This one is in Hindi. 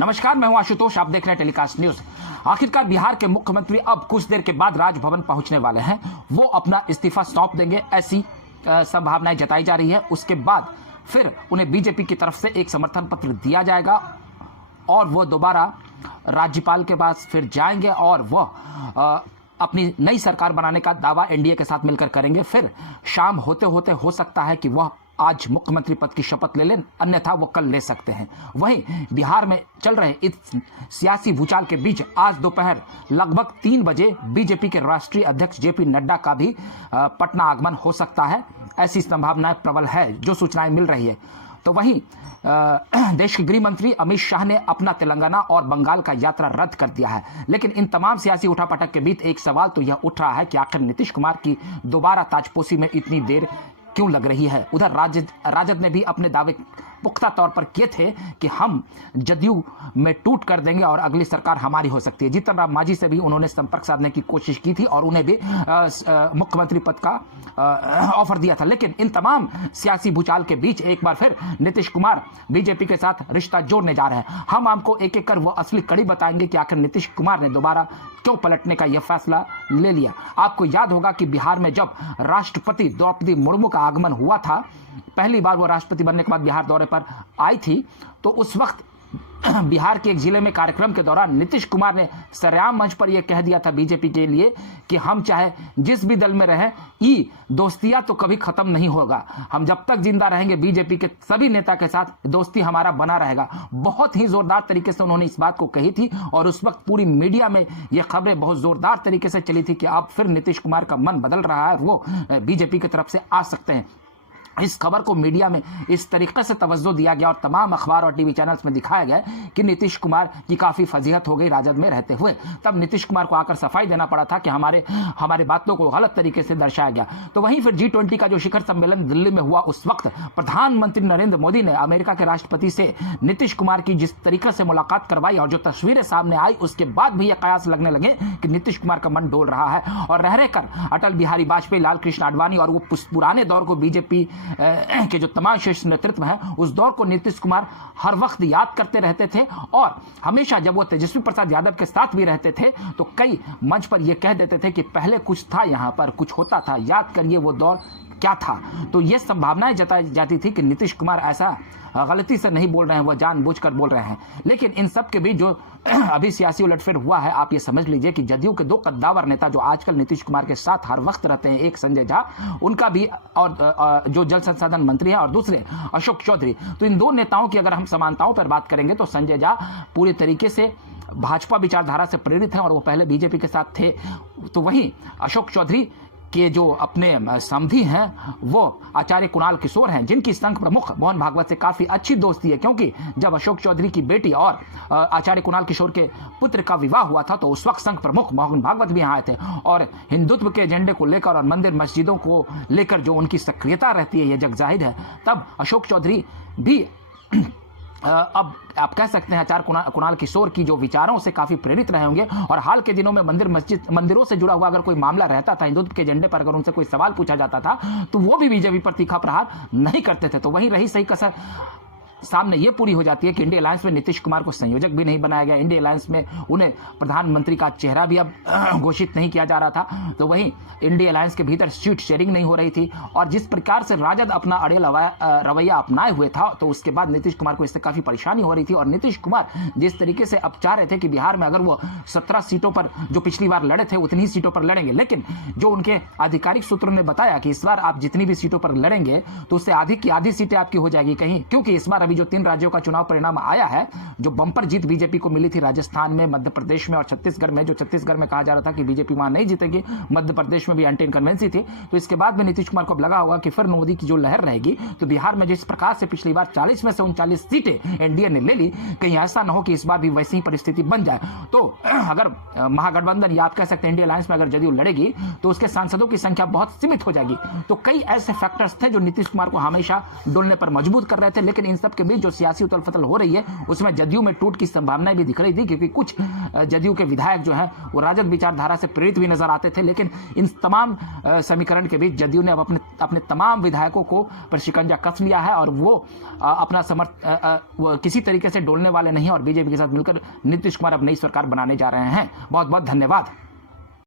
नमस्कार, मैं हूं आशुतोष। आप देख रहे हैं टेलीकास्ट न्यूज। आखिरकार बिहार के मुख्यमंत्री अब कुछ देर के बाद राजभवन पहुंचने वाले हैं। वो अपना इस्तीफा सौंप देंगे, ऐसी संभावनाएं जताई जा रही है। उसके बाद फिर उन्हें बीजेपी की तरफ से एक समर्थन पत्र दिया जाएगा और वो दोबारा राज्यपाल के पास फिर जाएंगे और वह अपनी नई सरकार बनाने का दावा एनडीए के साथ मिलकर करेंगे। फिर शाम होते होते हो सकता है कि वह आज मुख्यमंत्री पद की शपथ ले लें, अन्यथा वो कल ले सकते हैं। वहीं बिहार में चल रहे इस सियासी भूचाल के बीच आज दोपहर लगभग 3 बजे बीजेपी के राष्ट्रीय अध्यक्ष जेपी नड्डा का भी पटना आगमन हो सकता है। ऐसी संभावनाएं प्रबल है, जो सूचनाएं मिल रही है। तो वहीं देश के गृह मंत्री अमित शाह ने अपना तेलंगाना और बंगाल का यात्रा रद्द कर दिया है। लेकिन इन तमाम सियासी उठापटक के बीच एक सवाल तो यह उठ रहा है कि आखिर नीतीश कुमार की दोबारा ताजपोशी में इतनी देर क्यों लग रही है। उधर राजद ने भी अपने दावे पुख्ता तौर पर किए थे कि हम जदयू में टूट कर देंगे और अगली सरकार हमारी हो सकती है। जीतन राम मांझी से भी उन्होंने संपर्क साधने की कोशिश की थी और उन्हें भी मुख्यमंत्री पद का ऑफर दिया था। लेकिन इन तमाम सियासी भूचाल के बीच एक बार फिर नीतीश कुमार बीजेपी के साथ रिश्ता जोड़ने जा रहे हैं। हम आपको एक एक कर वो असली कड़ी बताएंगे कि आखिर नीतीश कुमार ने दोबारा क्यों पलटने का यह फैसला ले लिया। आपको याद होगा कि बिहार में जब राष्ट्रपति द्रौपदी मुर्मू का आगमन हुआ था, पहली बार वो राष्ट्रपति बनने के बाद बिहार दौरे पर आई थी, तो उस वक्त बिहार के एक जिले में कार्यक्रम के दौरान नीतीश कुमार ने सरेआम मंच पर यह कह दिया था बीजेपी के लिए कि हम चाहे जिस भी दल में रहें, ये दोस्तियां तो कभी खत्म नहीं होगा। हम जब तक जिंदा रहेंगे बीजेपी के सभी नेता के साथ दोस्ती हमारा बना रहेगा। बहुत ही जोरदार तरीके से उन्होंने इस बात को कही थी और उस वक्त पूरी मीडिया में यह खबरें बहुत जोरदार तरीके से चली थी कि अब फिर नीतीश कुमार का मन बदल रहा है, वो बीजेपी की तरफ से आ सकते हैं। इस खबर को मीडिया में इस तरीके से तवज्जो दिया गया और तमाम अखबार और टीवी चैनल्स में दिखाया गया कि नीतीश कुमार की काफी फजीहत हो गई राजद में रहते हुए। तब नीतीश कुमार को आकर सफाई देना पड़ा था कि हमारे बातों को गलत तरीके से दर्शाया गया। तो वहीं फिर G20 का जो शिखर सम्मेलन दिल्ली में हुआ, उस वक्त प्रधानमंत्री नरेंद्र मोदी ने अमेरिका के राष्ट्रपति से नीतीश कुमार की जिस तरीके से मुलाकात करवाई और जो तस्वीरें सामने आई, उसके बाद भी यह कयास लगने लगे कि नीतीश कुमार का मन डोल रहा है। और रह रहकर अटल बिहारी वाजपेयी, लाल कृष्ण आडवाणी और वो पुराने दौर को बीजेपी के जो तमाम शीर्ष नेतृत्व है, उस दौर को नीतीश कुमार हर वक्त याद करते रहते थे। और हमेशा जब वो तेजस्वी प्रसाद यादव के साथ भी रहते थे तो कई मंच पर ये कह देते थे कि पहले कुछ था, यहाँ पर कुछ होता था, याद करिए वो दौर क्या था। तो ये संभावनाएं जताई जाती थी कि नीतीश कुमार ऐसा गलती से नहीं बोल रहे हैं, वह जानबूझकर बोल रहे हैं। लेकिन इन सब के बीच जो अभी सियासी उलटफेर हुआ है, आप ये समझ लीजिए कि जदयू के 2 कद्दावर नेता जो आजकल नीतीश कुमार के साथ हर वक्त रहते हैं, एक संजय झा, उनका भी, और जो जल संसाधन मंत्री हैं, और दूसरे अशोक चौधरी। तो इन 2 नेताओं की अगर हम समानताओं पर बात करेंगे तो संजय झा पूरी तरीके से भाजपा विचारधारा से प्रेरित हैं और वो पहले बीजेपी के साथ थे। तो वहीं अशोक चौधरी के जो अपने समधी हैं वो आचार्य कुणाल किशोर हैं, जिनकी संघ प्रमुख मोहन भागवत से काफी अच्छी दोस्ती है। क्योंकि जब अशोक चौधरी की बेटी और आचार्य कुणाल किशोर के पुत्र का विवाह हुआ था तो उस वक्त संघ प्रमुख मोहन भागवत भी यहाँ आए थे और हिंदुत्व के एजेंडे को लेकर और मंदिर मस्जिदों को लेकर जो उनकी सक्रियता रहती है, ये जग जाहिर है। तब अशोक चौधरी भी अब आप कह सकते हैं आचार्य कुणाल किशोर की जो विचारों से काफी प्रेरित रहे होंगे। और हाल के दिनों में मंदिरों से जुड़ा हुआ अगर कोई मामला रहता था, हिंदुत्व के एजेंडे पर अगर उनसे कोई सवाल पूछा जाता था तो वो भी बीजेपी पर तीखा प्रहार नहीं करते थे। तो वहीं रही सही कसर सामने ये पूरी हो जाती है कि इंडिया अलायंस में नीतीश कुमार को संयोजक भी नहीं बनाया गया। इंडिया अलायंस में उन्हें प्रधानमंत्री का चेहरा भी अब घोषित नहीं किया जा रहा था। तो वहीं इंडिया अलायंस के भीतर सीट शेयरिंग नहीं हो रही थी और जिस प्रकार से राजद अपना अड़ियल रवैया अपनाए हुए था, तो उसके बाद नीतीश कुमार को इससे काफी परेशानी हो रही थी। और नीतीश कुमार जिस तरीके से अब चाह रहे थे कि बिहार में अगर वो 17 सीटों पर जो पिछली बार लड़े थे उतनी ही सीटों पर लड़ेंगे, लेकिन जो उनके आधिकारिक सूत्रों ने बताया कि इस बार आप जितनी भी सीटों पर लड़ेंगे तो उससे आधी की आधी सीटें आपकी हो जाएगी कहीं। क्योंकि इस बार अभी जो 3 राज्यों का चुनाव परिणाम आया है, जो बंपर जीत बीजेपी को मिली थी राजस्थान में, मध्य प्रदेश में और छत्तीसगढ़ में, जो छत्तीसगढ़ में कहा जा रहा था कि बीजेपी वहां नहीं जीतेगी, मध्य प्रदेश में भी एंटी इनकम्बेंसी थी। तो इसके बाद में नीतीश कुमार को लगा होगा कि फिर मोदी की जो लहर रहेगी तो बिहार में जिस प्रकार से पिछली बार 40 में से 39 सीटें एनडीए ने ले ली, कहीं ऐसा ना हो कि इस बार भी वैसी ही परिस्थिति बन जाए। तो अगर महागठबंधन या आप कह सकते हैं इंडिया अलायंस में अगर जदयू लड़ेगी तो उसके सांसदों की संख्या बहुत सीमित हो जाएगी। तो कई ऐसे फैक्टर्स थे जो नीतीश कुमार को हमेशा डोलने पर मजबूर कर रहे थे। लेकिन इन सब के बीच जो सियासी उथल पुथल हो रही है उसमें जदयू में टूट की संभावनाएं भी दिख रही थी, क्योंकि कुछ जदयू के विधायक जो हैं वो राजद विचारधारा से प्रेरित भी नजर आते थे। लेकिन इन तमाम समीकरण के बीच जदयू ने अब अपने तमाम विधायकों को पर शिकंजा कस लिया है और वो अपना किसी तरीके से डोलने वाले नहीं और बीजेपी के साथ मिलकर नीतीश कुमार अब नई सरकार बनाने जा रहे हैं। बहुत बहुत धन्यवाद।